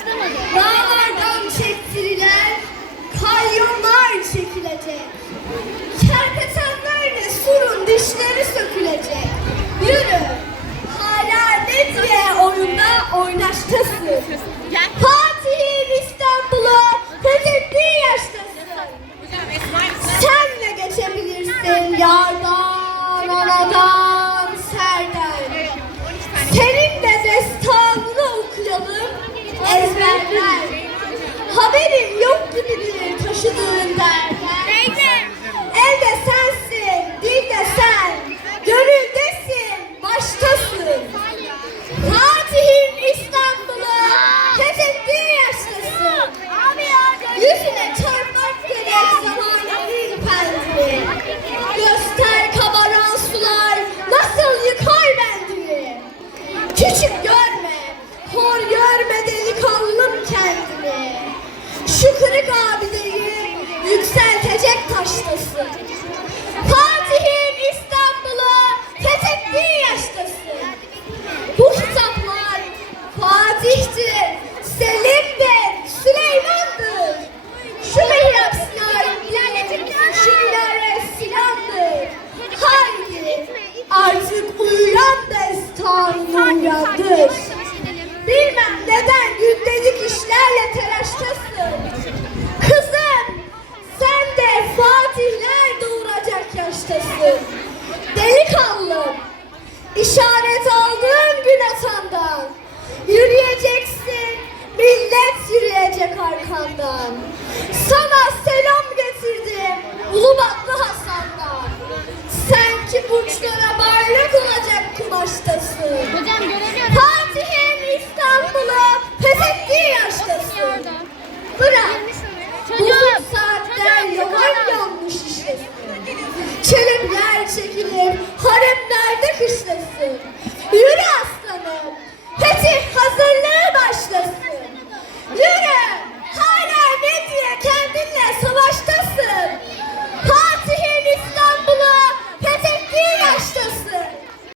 başlamadı. Dağlardan çektiriler, kalyonlar çekilecek. Kerpetenlerle surun dişleri sökülecek. Yürü, hala ne diye oyunda oynaştasın. Fatih'im İstanbul'a fethettiği yaştasın. Senle geçebilirsin yardım. Artık uyuyan destanını uyandır. Bilmem neden gündelik işlerle telaştasın. Kızım sen de Fatihler doğuracak yaştasın. Delikanlım işaret aldığın gün atandan. Yürüyeceksin millet yürüyecek arkandan. Sana selam getirdim Ulubatlı Christmas.